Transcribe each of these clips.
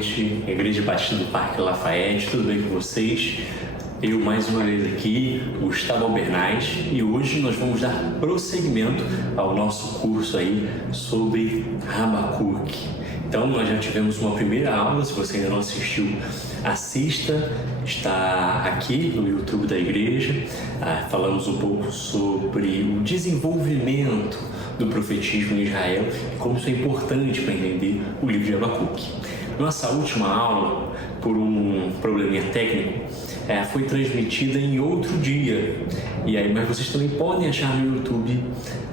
noite, Igreja Batista do Parque Lafayette, tudo bem com vocês? Eu mais uma vez aqui, Gustavo Albernaz, e hoje nós vamos dar prosseguimento ao nosso curso aí sobre Abacuque. Então nós já tivemos uma primeira aula, se você ainda não assistiu, assista, está aqui no YouTube da igreja. Falamos um pouco sobre o desenvolvimento do profetismo em Israel e como isso é importante para entender o livro de Abacuque. Nossa última aula, por um probleminha técnico, foi transmitida em outro dia, mas vocês também podem achar no YouTube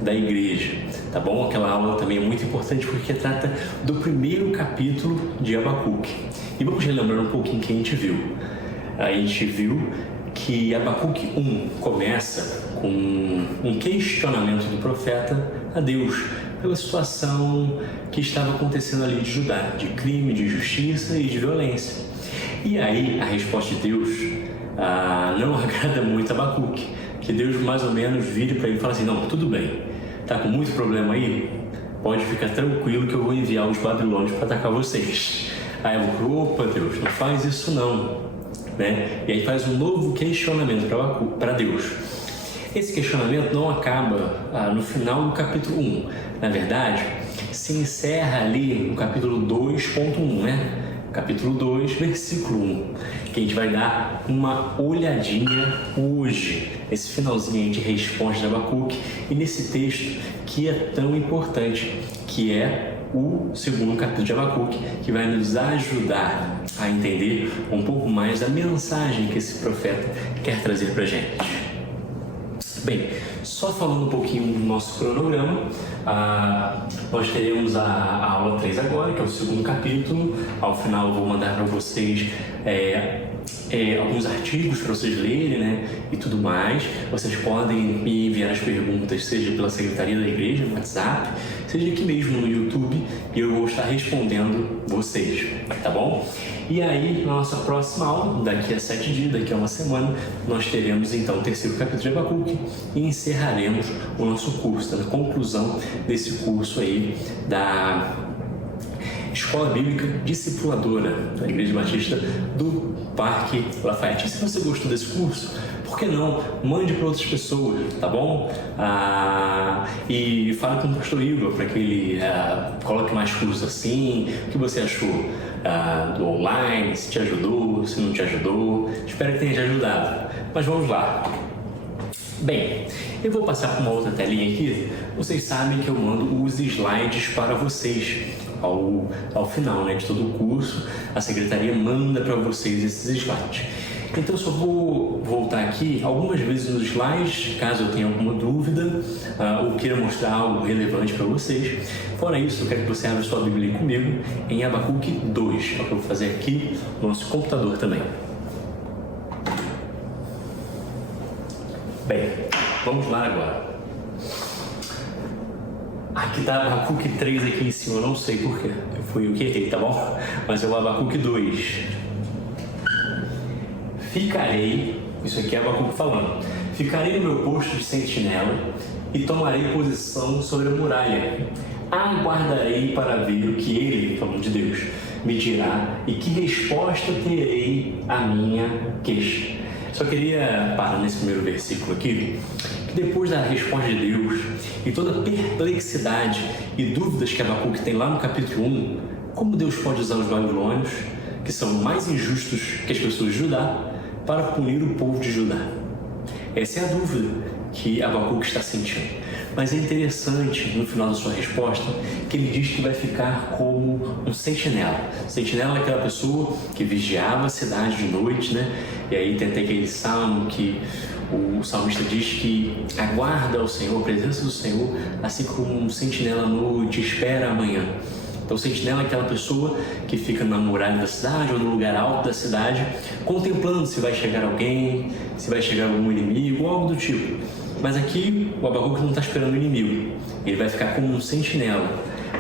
da igreja, tá bom? Aquela aula também é muito importante porque trata do primeiro capítulo de Abacuque. E vamos relembrar um pouquinho o que a gente viu. A gente viu que Abacuque 1 começa com um questionamento do profeta a Deus pela situação que estava acontecendo ali de Judá, de crime, de injustiça e de violência. E aí a resposta de Deus não agrada muito a Abacuque, que Deus mais ou menos vira para ele e fala assim: não, tudo bem, tá com muito problema aí? Pode ficar tranquilo que eu vou enviar os babilônios para atacar vocês. Aí eu opa, Deus, não faz isso não, né? E aí faz um novo questionamento para Deus. Esse questionamento não acaba no final do capítulo 1. Na verdade, se encerra ali no capítulo 2.1, né? Capítulo 2, versículo 1, que a gente vai dar uma olhadinha hoje, esse finalzinho de resposta de Abacuque, e nesse texto que é tão importante, que é o segundo capítulo de Abacuque, que vai nos ajudar a entender um pouco mais da mensagem que esse profeta quer trazer para a gente. Bem, só falando um pouquinho do nosso cronograma, nós teremos a aula 3 agora, que é o segundo capítulo. Ao final eu vou mandar para vocês alguns artigos para vocês lerem, né, e tudo mais. Vocês podem me enviar as perguntas, seja pela secretaria da igreja, no WhatsApp, seja aqui mesmo no YouTube, e eu vou estar respondendo vocês, tá bom? E aí, na nossa próxima aula, daqui a 7 dias, daqui a uma semana, nós teremos então o terceiro capítulo de Abacuque e encerraremos o nosso curso, na conclusão desse curso aí da Escola Bíblica Discipuladora da Igreja Batista do Parque Lafayette. E se você gostou desse curso, por que não? Mande para outras pessoas, tá bom? E fale com o pastor Igor para que ele coloque mais cursos assim. O que você achou do online? Se te ajudou, se não te ajudou? Espero que tenha te ajudado. Mas vamos lá. Bem, eu vou passar por uma outra telinha aqui. Vocês sabem que eu mando os slides para vocês ao final, né, de todo o curso. A secretaria manda para vocês esses slides. Então eu só vou voltar aqui algumas vezes nos slides, caso eu tenha alguma dúvida ou queira mostrar algo relevante para vocês. Fora isso, eu quero que você abra sua Bíblia comigo em Abacuque 2, é o que eu vou fazer aqui no nosso computador também. Bem, vamos lá agora. Aqui está Abacuque 3 aqui em cima, eu não sei porquê, foi eu que errei, tá bom? Mas é o Abacuque 2. Ficarei, isso aqui é Abacuque falando, ficarei no meu posto de sentinela e tomarei posição sobre a muralha. Aguardarei para ver o que ele, falando de Deus, me dirá e que resposta terei à minha queixa. Só queria parar nesse primeiro versículo aqui, que depois da resposta de Deus e toda a perplexidade e dúvidas que Abacuque tem lá no capítulo 1, como Deus pode usar os babilônios, que são mais injustos que as pessoas de Judá, para punir o povo de Judá? Essa é a dúvida que Abacuque está sentindo. Mas é interessante, no final da sua resposta, que ele diz que vai ficar como um sentinela. Sentinela é aquela pessoa que vigiava a cidade de noite, né? E aí tem até aquele salmo que o salmista diz que aguarda ao Senhor, a presença do Senhor, assim como um sentinela à noite espera amanhã. Então, o sentinela é aquela pessoa que fica na muralha da cidade ou no lugar alto da cidade, contemplando se vai chegar alguém, se vai chegar algum inimigo ou algo do tipo. Mas aqui o Abacuque não está esperando o inimigo. Ele vai ficar como um sentinela,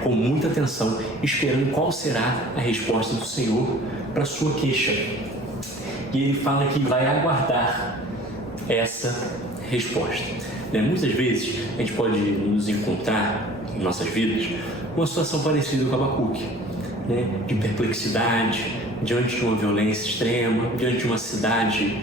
com muita atenção, esperando qual será a resposta do Senhor para a sua queixa. E ele fala que vai aguardar essa resposta. Muitas vezes a gente pode nos encontrar em nossas vidas uma situação parecida com Abacuque. né, de perplexidade, diante de uma violência extrema, diante de uma cidade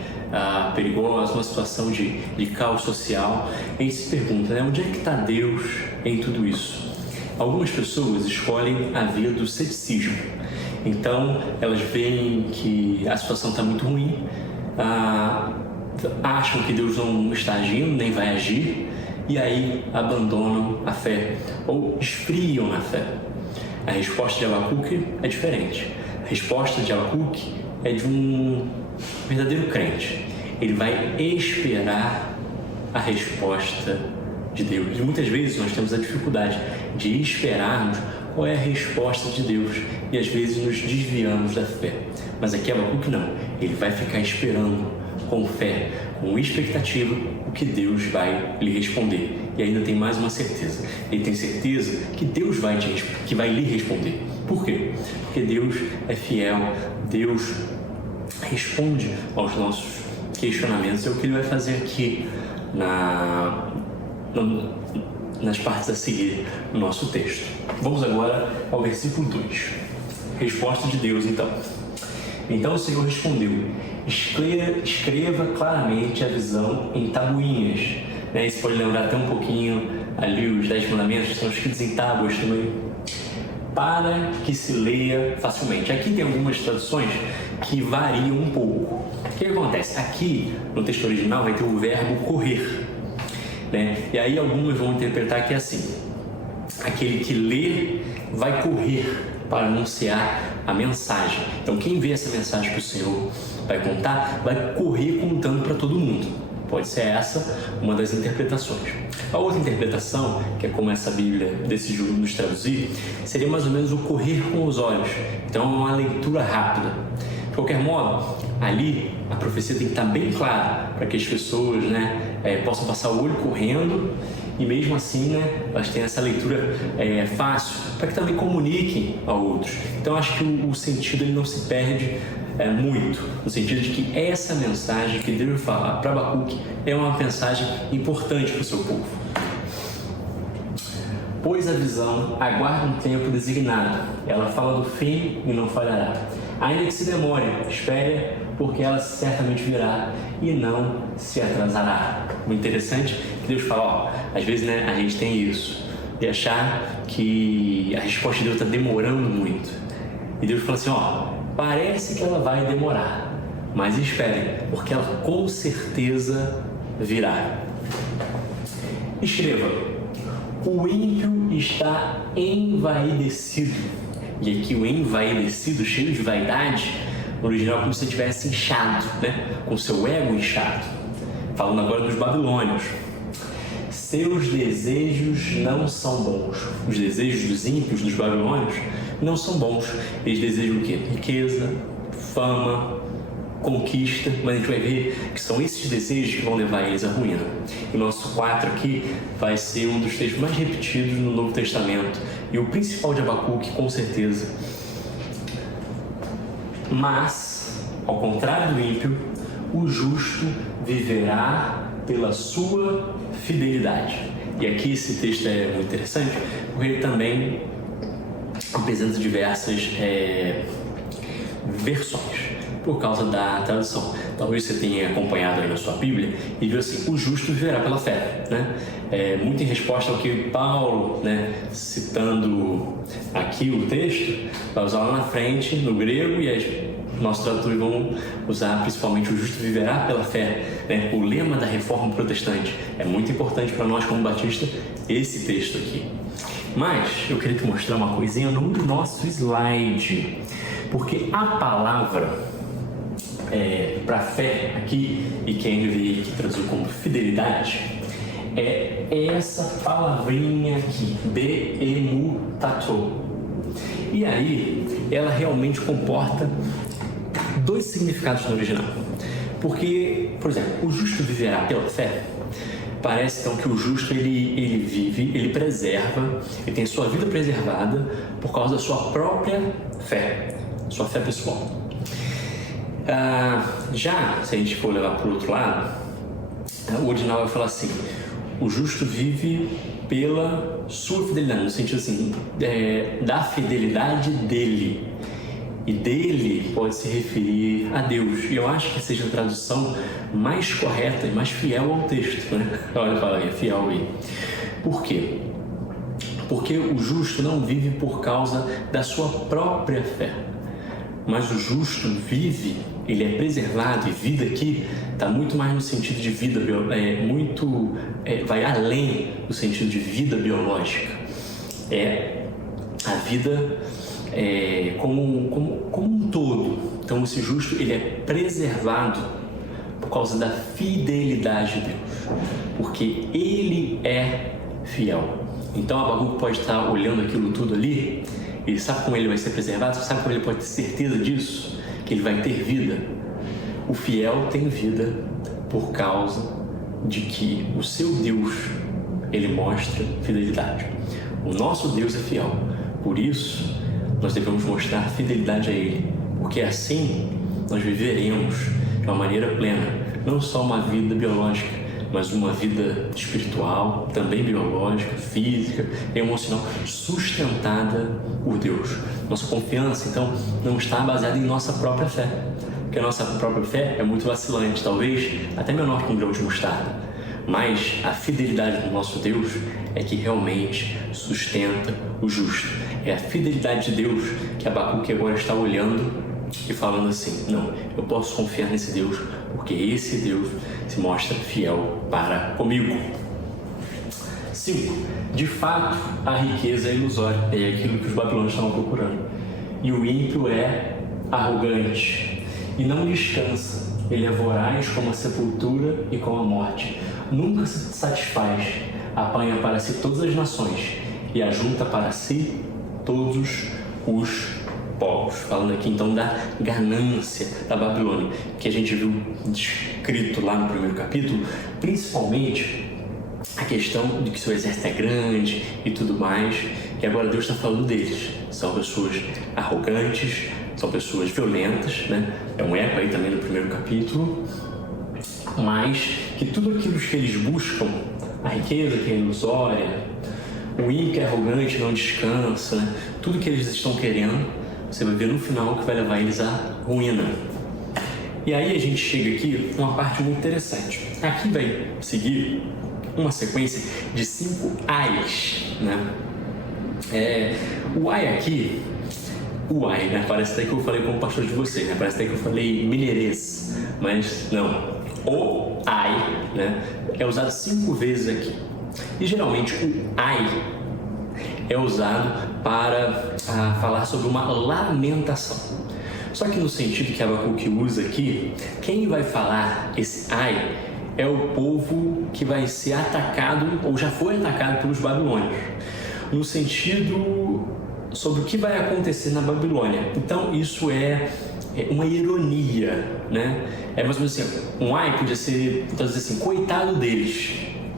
perigosa, uma situação de caos social. A gente se pergunta, né, onde é que está Deus em tudo isso? Algumas pessoas escolhem a via do ceticismo. Então, elas veem que a situação está muito ruim, acham que Deus não está agindo, nem vai agir, e aí abandonam a fé, ou esfriam na fé. A resposta de Abacuque é diferente. A resposta de Abacuque é de um verdadeiro crente. Ele vai esperar a resposta de Deus. E muitas vezes nós temos a dificuldade de esperarmos qual é a resposta de Deus e às vezes nos desviamos da fé. Mas aqui Abacuque não. Ele vai ficar esperando com fé, com expectativa, o que Deus vai lhe responder. E ainda tem mais uma certeza. Ele tem certeza que Deus vai lhe responder. Por quê? Porque Deus é fiel. Deus responde aos nossos questionamentos. É o que Ele vai fazer aqui nas partes a seguir no nosso texto. Vamos agora ao versículo 2. Resposta de Deus, então. Então o Senhor respondeu: escreva claramente a visão em tabuinhas. Né? Isso pode lembrar até um pouquinho ali os 10 mandamentos, que são escritos em tábuas também, para que se leia facilmente. Aqui tem algumas traduções que variam um pouco. O que acontece? Aqui, no texto original, vai ter o verbo correr. Né? E aí algumas vão interpretar que é assim: aquele que lê vai correr para anunciar a mensagem. Então quem vê essa mensagem que o Senhor vai contar, vai correr contando para todo mundo. Pode ser essa uma das interpretações. A outra interpretação, que é como essa Bíblia decidiu nos traduzir, seria mais ou menos o correr com os olhos. Então é uma leitura rápida. De qualquer modo, ali a profecia tem que estar bem clara para que as pessoas, né, possam passar o olho correndo e mesmo assim, né, elas tenham essa leitura fácil, para que também comuniquem a outros. Então acho que o sentido ele não se perde muito, no sentido de que essa mensagem que Deus vai falar para Abacuque é uma mensagem importante para o seu povo. Pois a visão aguarda um tempo designado, ela fala do fim e não falhará. Ainda que se demore, espere, porque ela certamente virá e não se atrasará. O interessante é que Deus fala, às vezes, né, a gente tem isso, de achar que a resposta de Deus está demorando muito. E Deus fala assim, parece que ela vai demorar, mas espere, porque ela com certeza virá. Escreva: o ímpio está envaidecido. E aqui o envaidecido, cheio de vaidade, no original como se estivesse inchado, né? Com seu ego inchado. Falando agora dos babilônios. Seus desejos não são bons. Os desejos dos ímpios, dos babilônios, não são bons. Eles desejam o quê? Riqueza, fama, conquista, mas a gente vai ver que são esses desejos que vão levar eles à ruína. E o nosso 4 aqui vai ser um dos textos mais repetidos no Novo Testamento e o principal de Abacuque, com certeza. Mas, ao contrário do ímpio, o justo viverá pela sua fidelidade. E aqui esse texto é muito interessante, porque ele também apresenta diversas versões, por causa da tradução. Talvez você tenha acompanhado aí na sua Bíblia e viu assim, o justo viverá pela fé, né? Muito em resposta ao que Paulo, né, citando aqui o texto, vai usar lá na frente, no grego, e as nossos tradutores vão usar principalmente o justo viverá pela fé, né? O lema da Reforma Protestante. É muito importante para nós como batistas esse texto aqui. Mas eu queria te mostrar uma coisinha no nosso slide, porque a palavra para fé aqui, e que a NVI que traduziu como fidelidade, é essa palavrinha aqui, beemutato. E aí, ela realmente comporta dois significados no original. Porque, por exemplo, o justo viverá pela fé. Parece então que o justo ele vive, ele preserva, ele tem sua vida preservada por causa da sua própria fé, sua fé pessoal. Já, se a gente for levar para o outro lado, o original vai falar assim: o justo vive pela sua fidelidade, no sentido assim, da fidelidade dele. E dele pode se referir a Deus. E eu acho que seja a tradução mais correta e mais fiel ao texto, né? Olha, fala aí, é fiel aí. Por quê? Porque o justo não vive por causa da sua própria fé. Mas o justo vive, ele é preservado, e vida aqui está muito mais no sentido de vida, vai além do sentido de vida biológica. É a vida como um todo. Então esse justo, ele é preservado por causa da fidelidade de Deus, porque ele é fiel. Então Abacuque pode estar olhando aquilo tudo ali, e sabe como ele vai ser preservado? Sabe como ele pode ter certeza disso? Que ele vai ter vida. O fiel tem vida por causa de que o seu Deus, ele mostra fidelidade. O nosso Deus é fiel, por isso nós devemos mostrar fidelidade a Ele, porque assim nós viveremos de uma maneira plena, não só uma vida biológica, mas uma vida espiritual, também biológica, física, emocional, sustentada por Deus. Nossa confiança, então, não está baseada em nossa própria fé, porque a nossa própria fé é muito vacilante, talvez até menor que um grão de mostarda. Mas a fidelidade do nosso Deus é que realmente sustenta o justo. É a fidelidade de Deus que Abacuque agora está olhando e falando assim: não, eu posso confiar nesse Deus, porque esse Deus se mostra fiel para comigo. 5. De fato, a riqueza é ilusória, é aquilo que os babilônios estavam procurando. E o ímpio é arrogante e não descansa. Ele é voraz como a sepultura e como a morte. Nunca se satisfaz, apanha para si todas as nações e ajunta para si todos os povos. Falando aqui então da ganância da Babilônia, que a gente viu descrito lá no primeiro capítulo, principalmente a questão de que seu exército é grande e tudo mais, e agora Deus está falando deles. São pessoas arrogantes, são pessoas violentas, né? É um eco aí também no primeiro capítulo, mas que tudo aquilo que eles buscam, a riqueza que é ilusória, o ímpio que é arrogante, não descansa, né? Tudo que eles estão querendo, você vai ver no final que vai levar eles à ruína. E aí a gente chega aqui a uma parte muito interessante. Aqui vai seguir uma sequência de 5 ais, né? O ai aqui, o ai, né? Parece até que eu falei como pastor de vocês, né? Parece até que eu falei mineirês, mas não. O ai, né? É usado 5 vezes aqui. E geralmente o ai é usado para falar sobre uma lamentação. Só que no sentido que Abacuque usa aqui, quem vai falar esse ai é o povo que vai ser atacado ou já foi atacado pelos babilônios, no sentido sobre o que vai acontecer na Babilônia. Então isso é uma ironia, né? É mais ou menos assim, um ai podia ser, então dizer assim, coitado deles,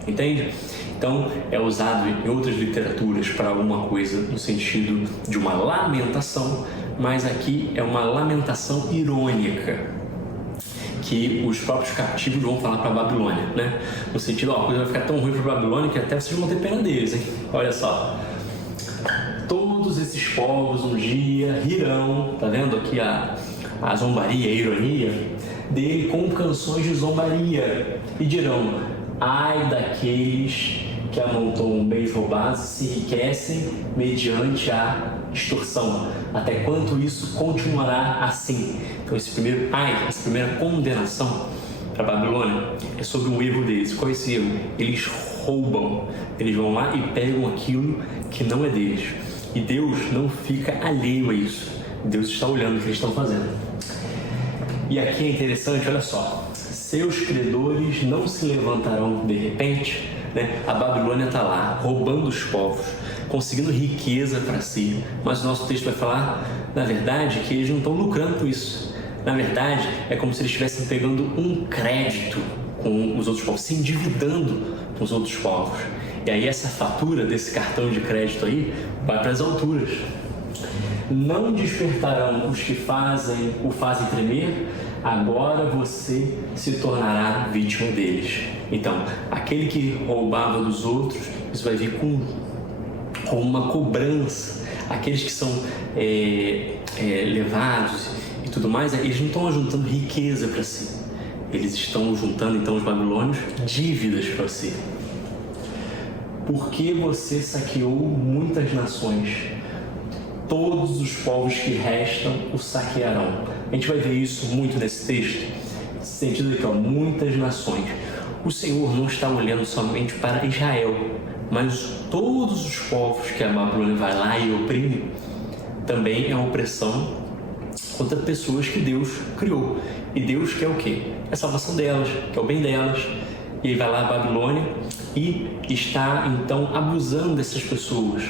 entende? Então é usado em outras literaturas para alguma coisa no sentido de uma lamentação, mas aqui é uma lamentação irônica, que os próprios cativos vão falar para a Babilônia, né? No sentido, a coisa vai ficar tão ruim para a Babilônia que até vocês vão ter pena deles, hein? Olha só. Todos esses povos um dia rirão, tá vendo aqui a zombaria, a ironia dele com canções de zombaria e dirão: ai daqueles que amontoam bens roubados e se enriquecem mediante a extorsão. Até quanto isso continuará assim? Então esse primeiro ai, essa primeira condenação para a Babilônia é sobre um erro deles. Qual é esse erro? Eles roubam, eles vão lá e pegam aquilo que não é deles. E Deus não fica alheio a isso. Deus está olhando o que eles estão fazendo. E aqui é interessante, olha só. Seus credores não se levantarão de repente, né? A Babilônia está lá, roubando os povos, conseguindo riqueza para si. Mas o nosso texto vai falar, na verdade, que eles não estão lucrando com isso. Na verdade, é como se eles estivessem pegando um crédito com os outros povos, se endividando com os outros povos. E aí essa fatura desse cartão de crédito aí vai para as alturas. Não despertarão os que o fazem tremer, agora você se tornará vítima deles. Então, aquele que roubava dos outros, isso vai vir com uma cobrança. Aqueles que são levados e tudo mais, eles não estão juntando riqueza para si. Eles estão juntando, então, os babilônios, dívidas para si. Porque você saqueou muitas nações, todos os povos que restam o saquearão. A gente vai ver isso muito nesse texto, nesse sentido aqui, muitas nações. O Senhor não está olhando somente para Israel, mas todos os povos que a Babilônia vai lá e oprime, também é uma opressão contra pessoas que Deus criou. E Deus quer o quê? É a salvação delas, quer o bem delas. E aí vai lá a Babilônia e está então abusando dessas pessoas.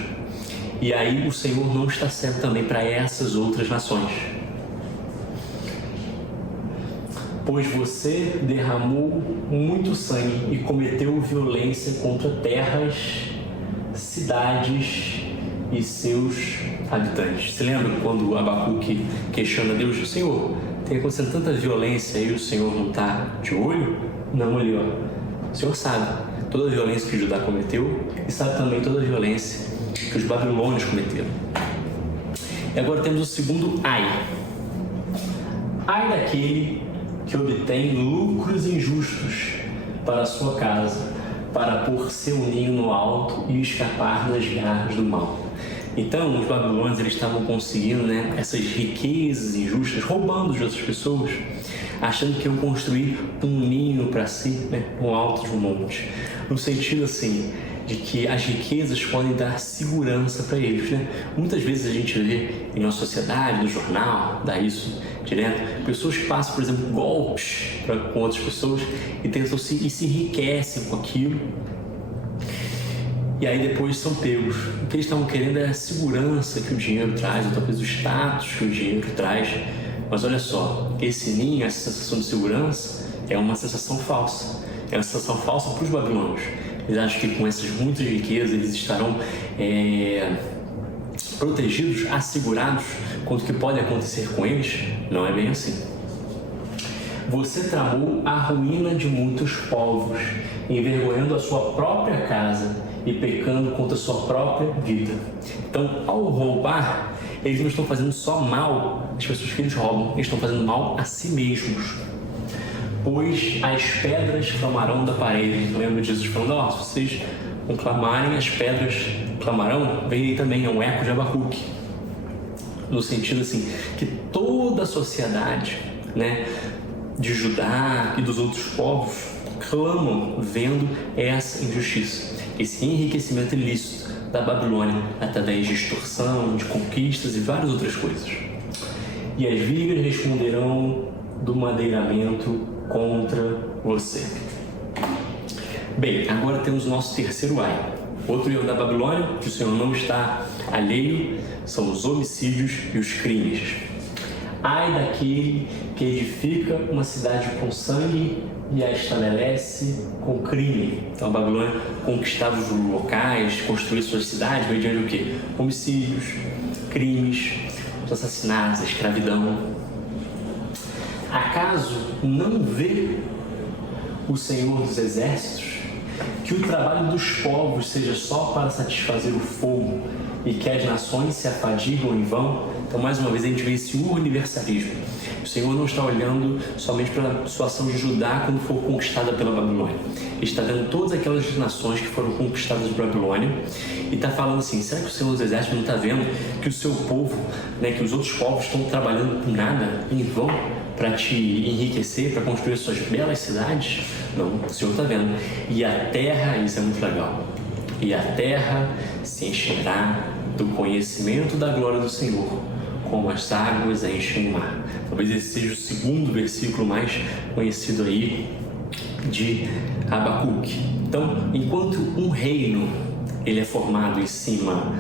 E aí o Senhor não está certo também para essas outras nações. Pois você derramou muito sangue e cometeu violência contra terras, cidades e seus habitantes. Você lembra quando Abacuque questiona Deus? O Senhor, tem acontecendo tanta violência e o Senhor não está de olho? Não, ali, ó. O Senhor sabe toda a violência que Judá cometeu e sabe também toda a violência que os babilônios cometeram. E agora temos o segundo ai. Ai daquele que obtém lucros injustos para a sua casa, para pôr seu ninho no alto e escapar das garras do mal. Então, os babilônios eles estavam conseguindo, essas riquezas injustas, roubando de outras pessoas, achando que iam construir um ninho para si, no alto de um monte. No sentido assim, de que as riquezas podem dar segurança para eles, Muitas vezes a gente vê em nossa sociedade, no jornal, dá isso direto, pessoas que passam, por exemplo, golpes com outras pessoas e tentam e se enriquecem com aquilo. E aí depois são pegos. O que eles estavam querendo é a segurança que o dinheiro traz, ou talvez o status que o dinheiro traz. Mas olha só, esse ninho, essa sensação de segurança, é uma sensação falsa. É uma sensação falsa para os babilônios. Eles acham que com essas muitas riquezas eles estarão protegidos, assegurados quanto que pode acontecer com eles. Não é bem assim. Você tramou a ruína de muitos povos, envergonhando a sua própria casa e pecando contra a sua própria vida. Então, ao roubar, eles não estão fazendo só mal às pessoas que eles roubam, eles estão fazendo mal a si mesmos. Pois as pedras clamarão da parede. Lembra de Jesus falando, se vocês não clamarem, as pedras clamarão? Vem aí também, é um eco de Abacuque. No sentido assim, que toda a sociedade, de Judá e dos outros povos clamam vendo essa injustiça, esse enriquecimento ilícito da Babilônia através de extorsão, de conquistas e várias outras coisas. E as vigas responderão do madeiramento contra você. Bem, agora temos o nosso terceiro ai. Outro erro da Babilônia, que o Senhor não está alheio, são os homicídios e os crimes. Ai daquele que edifica uma cidade com sangue e a estabelece com crime. Então a Babilônia conquistava os locais, construía suas cidades, mediante o quê? Homicídios, crimes, os assassinatos, a escravidão. Acaso não vê o Senhor dos Exércitos que o trabalho dos povos seja só para satisfazer o fogo e que as nações se afadigam em vão? Então, mais uma vez, a gente vê esse universalismo. O Senhor não está olhando somente para a situação de Judá quando for conquistada pela Babilônia. Ele está vendo todas aquelas nações que foram conquistadas por Babilônia e está falando assim, será que o Senhor dos Exércitos não está vendo que o seu povo, que os outros povos estão trabalhando por nada, em vão, para te enriquecer, para construir suas belas cidades? Não, o Senhor está vendo. E a terra, isso é muito legal, e a terra se encherá do conhecimento da glória do Senhor, como as águas enchem o mar. Talvez esse seja o segundo versículo mais conhecido aí de Abacuque. Então, enquanto um reino ele é formado em cima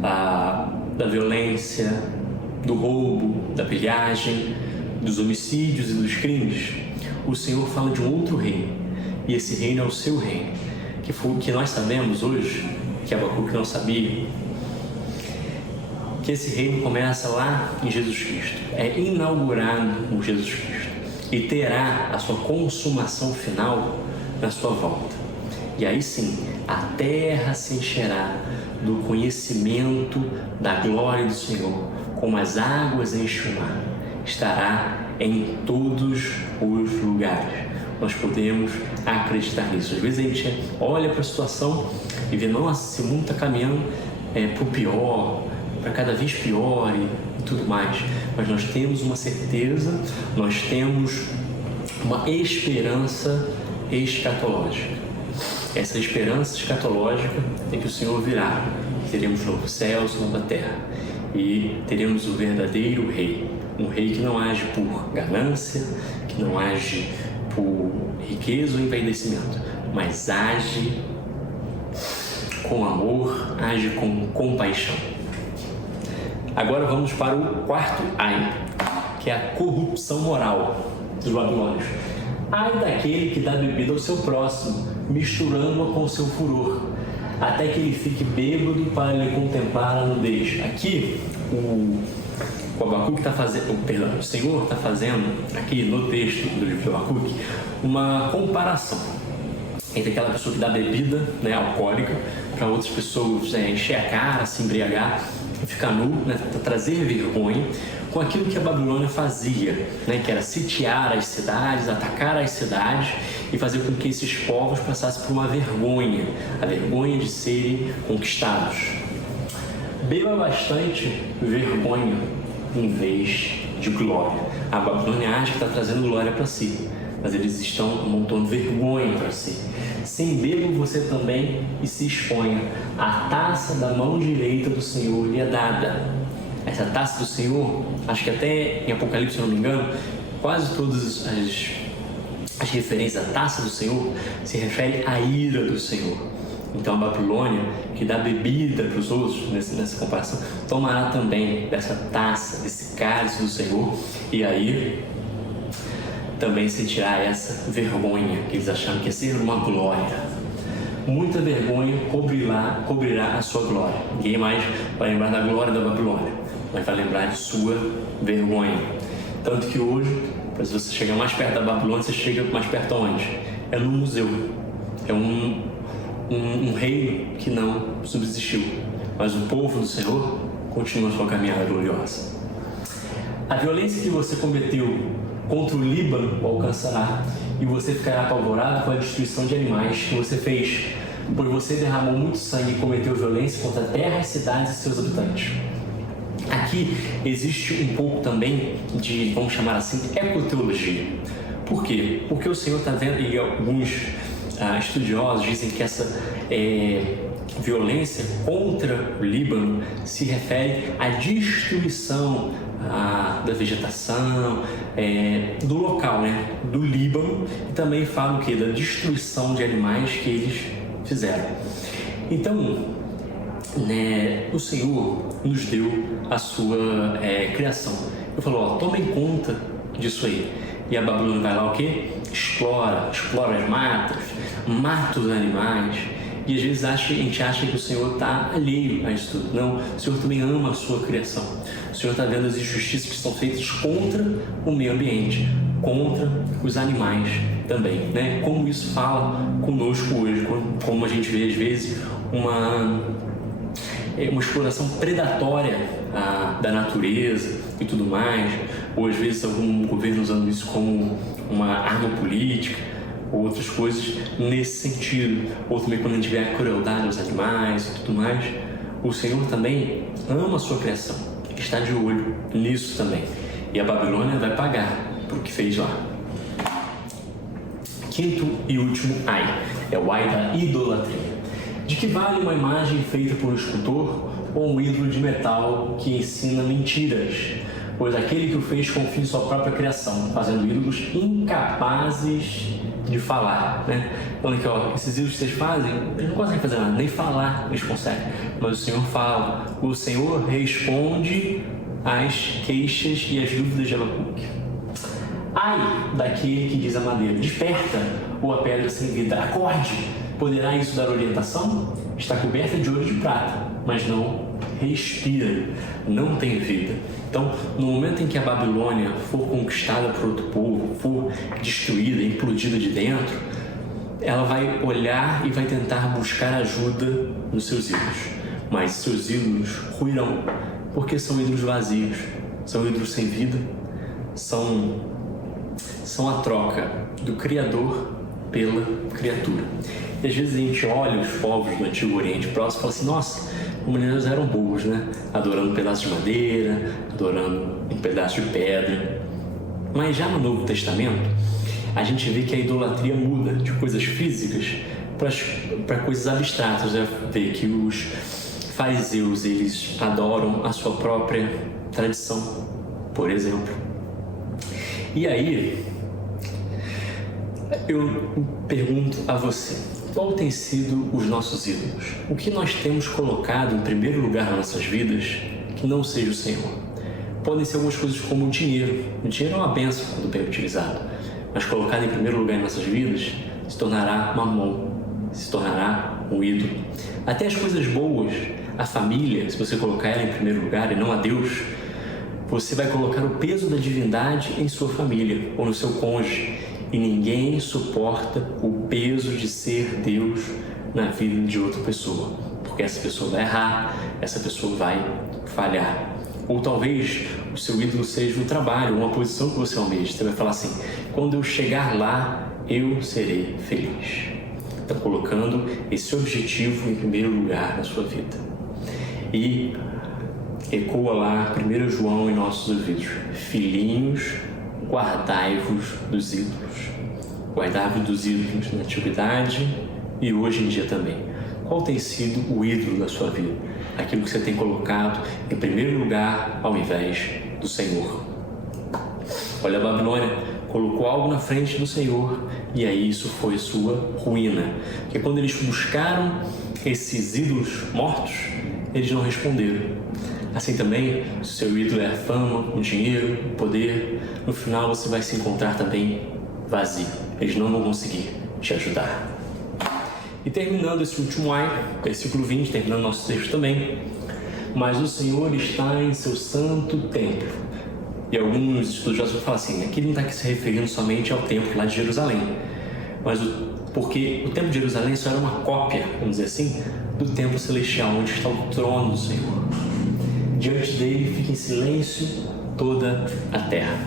da violência, do roubo, da pilhagem, dos homicídios e dos crimes, o Senhor fala de um outro reino, e esse reino é o seu reino, que nós sabemos hoje, que Abacuque não sabia, que esse reino começa lá em Jesus Cristo, é inaugurado por Jesus Cristo e terá a sua consumação final na sua volta. E aí sim, a terra se encherá do conhecimento da glória do Senhor, como as águas enchem o mar. Estará em todos os lugares. Nós podemos acreditar nisso. Às vezes a gente olha para a situação e vê, nossa, esse mundo está caminhando para o pior, para cada vez pior e tudo mais. Mas nós temos uma certeza, nós temos uma esperança escatológica. Essa esperança escatológica é que o Senhor virá. Teremos novos céus, nova terra. E teremos o verdadeiro rei. Um rei que não age por ganância, que não age por riqueza ou envaidecimento, mas age com amor, age com compaixão. Agora vamos para o quarto ai, que é a corrupção moral dos babilônios. Ai daquele que dá bebida ao seu próximo, misturando-a com o seu furor, até que ele fique bêbado para lhe contemplar a nudez. Aqui, o Abacuque está fazendo, o Senhor está fazendo, aqui no texto do livro de Abacuque, uma comparação entre aquela pessoa que dá bebida, alcoólica, para outras pessoas encher a cara, se embriagar, ficar nu, trazer vergonha, com aquilo que a Babilônia fazia, que era sitiar as cidades, atacar as cidades e fazer com que esses povos passassem por uma vergonha, a vergonha de serem conquistados. Beba bastante vergonha em vez de glória. A Babilônia acha que está trazendo glória para si, mas eles estão montando vergonha para si. Sim, beba você também e se exponha. A taça da mão direita do Senhor lhe é dada. Essa taça do Senhor, acho que até em Apocalipse, se não me engano, quase todas as referências à taça do Senhor se referem à ira do Senhor. Então a Babilônia, que dá bebida para os outros, nessa comparação, tomará também dessa taça, desse cálice do Senhor, e aí também sentirá essa vergonha que eles acharam que ia ser uma glória. Muita vergonha cobrirá a sua glória. Ninguém mais vai lembrar da glória da Babilônia, mas vai lembrar de sua vergonha. Tanto que hoje, se você chegar mais perto da Babilônia, você chega mais perto aonde? É no museu. É um reino que não subsistiu, mas o povo do Senhor continua sua caminhada gloriosa. A violência que você cometeu contra o Líbano o alcançará, e você ficará apavorado com a destruição de animais que você fez, pois você derramou muito sangue e cometeu violência contra a terra, as cidades e seus habitantes. Aqui existe um pouco também de, vamos chamar assim, ecoteologia. Por quê? Porque o Senhor está vendo, e alguns estudiosos dizem que essa violência contra o Líbano se refere à destruição da vegetação, do local, do Líbano, e também fala o quê? Da destruição de animais que eles fizeram. Então, o Senhor nos deu a sua criação. Ele falou, tomem conta disso aí. E a Babilônia vai lá o quê? Explora as matas, mata os animais. E às vezes a gente acha que o Senhor está alheio a isso tudo. Não, o Senhor também ama a sua criação. O Senhor está vendo as injustiças que são feitas contra o meio ambiente, contra os animais também, Como isso fala conosco hoje, como a gente vê às vezes uma exploração predatória da natureza e tudo mais, ou às vezes algum governo usando isso como uma arma política, ou outras coisas nesse sentido, ou também quando a gente vê a crueldade aos animais e tudo mais. O Senhor também ama a sua criação, está de olho nisso também, e a Babilônia vai pagar por o que fez lá. Quinto e último ai, é o ai da idolatria. De que vale uma imagem feita por um escultor ou um ídolo de metal que ensina mentiras? Pois aquele que o fez confia em sua própria criação, fazendo ídolos incapazes de falar, Falando que, esses ídolos que vocês fazem, eles não conseguem fazer nada, nem falar eles conseguem. Mas o Senhor fala, o Senhor responde às queixas e às dúvidas de Abacuque. Ai daquele que diz a madeira, desperta, ou a pedra sem vida, acorde. Poderá isso dar orientação? Está coberta de ouro e de prata, mas não respira, não tem vida. Então, no momento em que a Babilônia for conquistada por outro povo, for destruída, implodida de dentro, ela vai olhar e vai tentar buscar ajuda nos seus ídolos. Mas seus ídolos ruirão, porque são ídolos vazios, são ídolos sem vida, são a troca do Criador pela criatura. E às vezes a gente olha os povos do Antigo Oriente Próximo e fala assim, nossa, as humanidades eram boas, né? Adorando um pedaço de madeira, adorando um pedaço de pedra. Mas já no Novo Testamento, a gente vê que a idolatria muda de coisas físicas para coisas abstratas. Né? Vê que os fariseus, eles adoram a sua própria tradição, por exemplo. E aí, eu pergunto a você, qual tem sido os nossos ídolos? O que nós temos colocado em primeiro lugar nas nossas vidas que não seja o Senhor? Podem ser algumas coisas como o dinheiro. O dinheiro é uma bênção quando bem utilizado, mas colocado em primeiro lugar em nossas vidas se tornará mamon, se tornará um ídolo. Até as coisas boas, a família, se você colocar ela em primeiro lugar e não a Deus, você vai colocar o peso da divindade em sua família ou no seu cônjuge. E ninguém suporta o peso de ser Deus na vida de outra pessoa, porque essa pessoa vai errar, essa pessoa vai falhar. Ou talvez o seu ídolo seja um trabalho, uma posição que você almeja. Você vai falar assim, quando eu chegar lá, eu serei feliz. Está colocando esse objetivo em primeiro lugar na sua vida. E ecoa lá 1 João em nossos ouvidos, filhinhos, guardai-vos dos ídolos. Guardai-vos dos ídolos na antiguidade e hoje em dia também. Qual tem sido o ídolo da sua vida? Aquilo que você tem colocado em primeiro lugar ao invés do Senhor. Olha, a Babilônia colocou algo na frente do Senhor e aí isso foi sua ruína. Porque quando eles buscaram esses ídolos mortos, eles não responderam. Assim também, se o seu ídolo é a fama, o dinheiro, o poder, no final você vai se encontrar também vazio. Eles não vão conseguir te ajudar. E terminando esse último versículo 20, terminando nosso texto também, mas o Senhor está em seu santo templo. E alguns estudiosos falam assim, aqui ele não está se referindo somente ao templo lá de Jerusalém, mas porque o templo de Jerusalém só era uma cópia, vamos dizer assim, do templo celestial, onde está o trono do Senhor. Diante dele fica em silêncio toda a terra.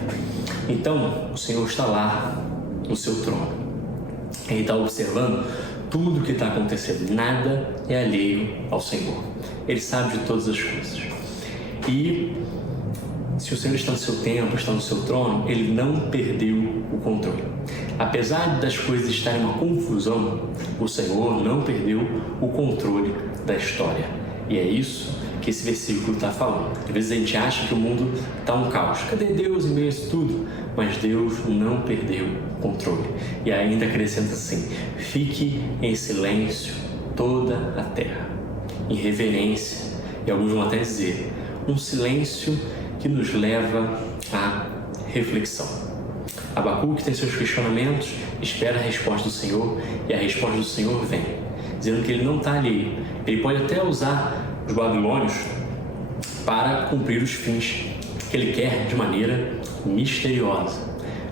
Então, o Senhor está lá no seu trono. Ele está observando tudo o que está acontecendo. Nada é alheio ao Senhor. Ele sabe de todas as coisas. E se o Senhor está no seu templo, está no seu trono, ele não perdeu o controle. Apesar das coisas estarem uma confusão, o Senhor não perdeu o controle da história. E é isso que esse versículo está falando. Às vezes a gente acha que o mundo está um caos. Cadê Deus em meio a isso tudo? Mas Deus não perdeu o controle. E ainda acrescenta assim, fique em silêncio toda a terra. Em reverência, e alguns vão até dizer, um silêncio que nos leva à reflexão. Abacuque tem seus questionamentos, espera a resposta do Senhor, e a resposta do Senhor vem, dizendo que ele não está alheio. Ele pode até usar os babilônios para cumprir os fins que ele quer de maneira misteriosa.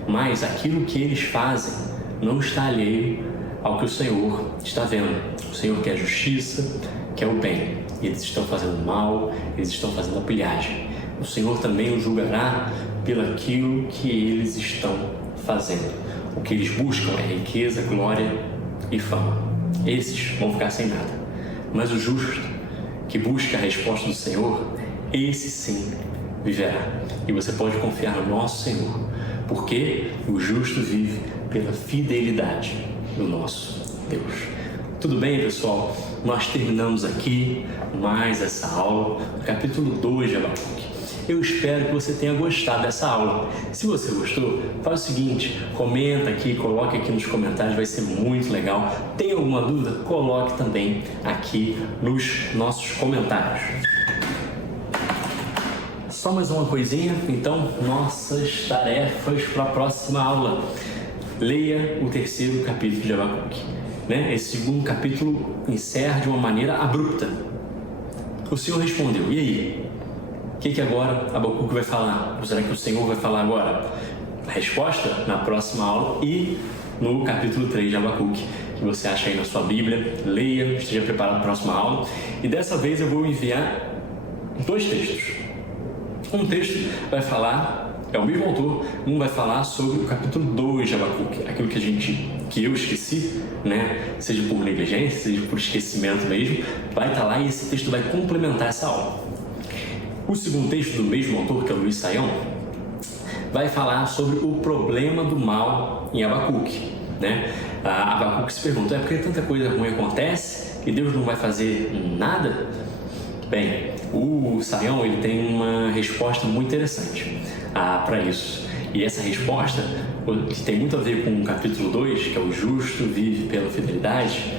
Mas aquilo que eles fazem não está alheio ao que o Senhor está vendo. O Senhor quer justiça, quer o bem. Eles estão fazendo mal, eles estão fazendo a pilhagem. O Senhor também os julgará pelaquilo que eles estão fazendo. O que eles buscam é riqueza, glória e fama. Esses vão ficar sem nada. Mas o justo, que busca a resposta do Senhor, esse sim viverá. E você pode confiar no nosso Senhor, porque o justo vive pela fidelidade do nosso Deus. Tudo bem, pessoal? Nós terminamos aqui mais essa aula, no capítulo 2 de Abacuque. Eu espero que você tenha gostado dessa aula. Se você gostou, faz o seguinte, comenta aqui, coloque aqui nos comentários, vai ser muito legal. Tem alguma dúvida? Coloque também aqui nos nossos comentários. Só mais uma coisinha, então, nossas tarefas para a próxima aula. Leia o 3º capítulo de Abacuque. Esse 2º capítulo encerra de uma maneira abrupta. o Senhor respondeu. E aí? O que agora Abacuque vai falar? Ou será que o Senhor vai falar agora? A resposta na próxima aula e no capítulo 3 de Abacuque, que você acha aí na sua Bíblia. Leia, esteja preparado para a próxima aula. E dessa vez eu vou enviar 2 textos. Um texto vai falar, é o mesmo autor, um vai falar sobre o capítulo 2 de Abacuque, aquilo que eu esqueci, né? Seja por negligência, seja por esquecimento mesmo, vai estar lá e esse texto vai complementar essa aula. O segundo texto do mesmo autor, que é o Luiz Saião, vai falar sobre o problema do mal em Abacuque, né? Abacuque se pergunta, por que tanta coisa ruim acontece e Deus não vai fazer nada? Bem, o Saião ele tem uma resposta muito interessante para isso. E essa resposta, que tem muito a ver com o capítulo 2, que é o justo vive pela fidelidade,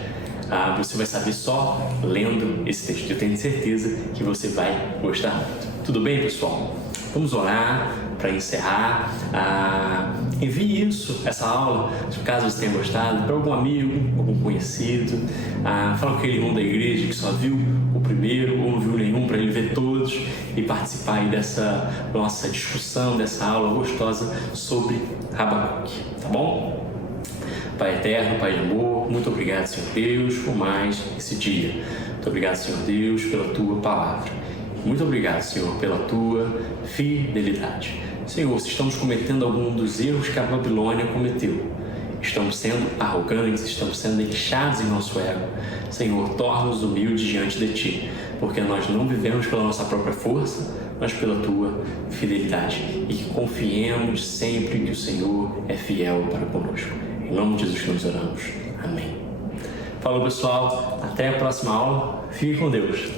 você vai saber só lendo esse texto. Eu tenho certeza que você vai gostar muito. Tudo bem, pessoal? Vamos orar para encerrar. Envie essa aula, se caso você tenha gostado, para algum amigo, algum conhecido. Fala com aquele irmão da igreja que só viu o primeiro ou não viu nenhum, para ele ver todos e participar aí dessa nossa discussão, dessa aula gostosa sobre Abacuque, tá bom? Pai eterno, Pai de amor, muito obrigado, Senhor Deus, por mais esse dia. Muito obrigado, Senhor Deus, pela Tua palavra. Muito obrigado, Senhor, pela Tua fidelidade. Senhor, se estamos cometendo algum dos erros que a Babilônia cometeu, estamos sendo arrogantes, estamos sendo inchados em nosso ego, Senhor, torna-nos humildes diante de Ti, porque nós não vivemos pela nossa própria força, mas pela Tua fidelidade, e que confiemos sempre que o Senhor é fiel para conosco. Em nome de Jesus que nós oramos. Amém. Falou, pessoal. Até a próxima aula. Fique com Deus.